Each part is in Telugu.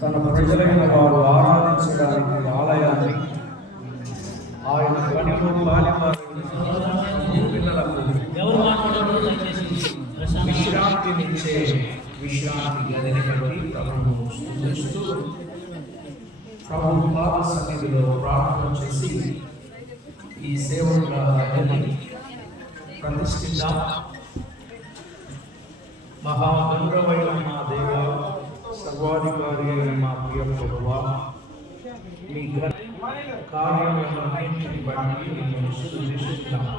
తన ప్రజలైన వారు ఆరాధించడానికి ఆలయాన్ని ఆయన పనిలో విశ్రాంతినిచ్చే విశ్రాంతి గదిని బట్టి ప్రభువు స్తుతిస్తూ ప్రభు పాద సన్నిధిలో ప్రార్థన చేసి ఈ సేవకుల గదిని ప్రతిష్ఠిద్దాం. మహాగౌరవైన మా దేవ, సర్వాధికారి అయిన మా ప్రియ ప్రభువా, మీ కార్యాలన్నింటిని బట్టి మేము స్తుతిస్తున్నాము.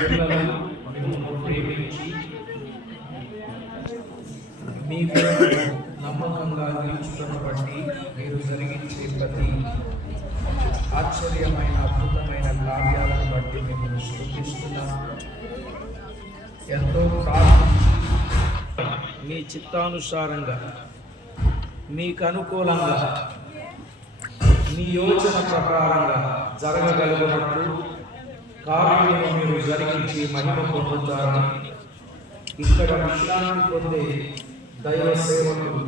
పిల్లలను మిమ్మల్ని ప్రేమించి మీ పేరు నమ్మకంగా నిలుచుటను బట్టి మీరు జరిగించే ప్రతి ఆశ్చర్యమైన అద్భుతమైన కార్యాలను బట్టి మేము స్తుతిస్తున్నాము. ఎంతో ప్రార్థించి మీ చిత్తానుసారంగా మీకు అనుకూలంగా మీ యోచన ప్రకారంగా జరగగలిగినట్టు కార్యాలను మీరు జరిగించి మహిమ పొందుతారని ఇక్కడ విశ్రాంతి పొందే దైవ సేవకులు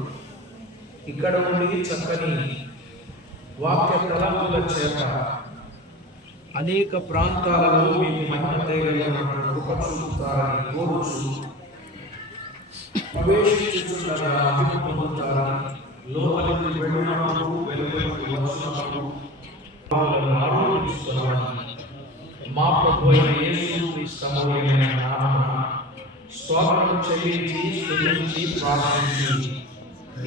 ఇక్కడ ఉండి చక్కని వాక్య తలంపుల చేత అనేక ప్రాంతాలలో మీకు మహిమ తేగలిగినట్టు కృప చూపుతారని కోరుచు ప్రవేశించుచుండగా మహిమ పొందుతారని లోపలికి వెళ్ళినప్పుడు వెలుగులోకి వచ్చినప్పుడు మా ప్రభు అయిన యేసు క్రీస్తు అమూల్యమైన నామమున స్తోత్రం చెల్లించి స్తుతించి ప్రార్థించి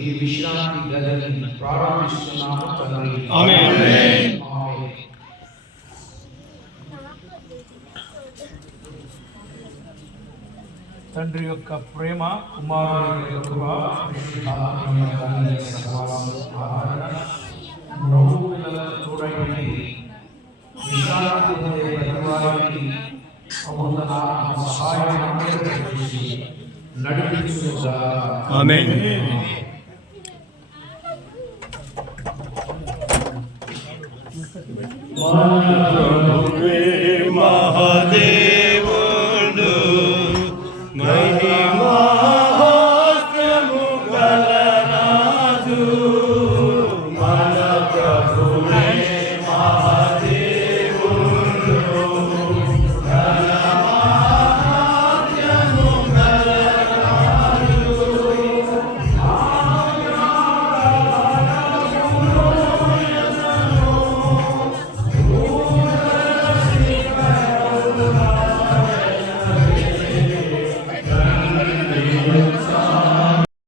ఈ విశ్రాంతి గదిని ప్రారంభిస్తున్నాము తండ్రి. ఆమేన్. తండ్రి యొక్క ప్రేమ, కుమారుని యొక్క కృప, ప్రభువు పిల్లలను చూడండి. విశ్రాంతి పొందే ప్రతివారికి సహాయం నడిపించుగా. ఆమేన్. మన ప్రభువే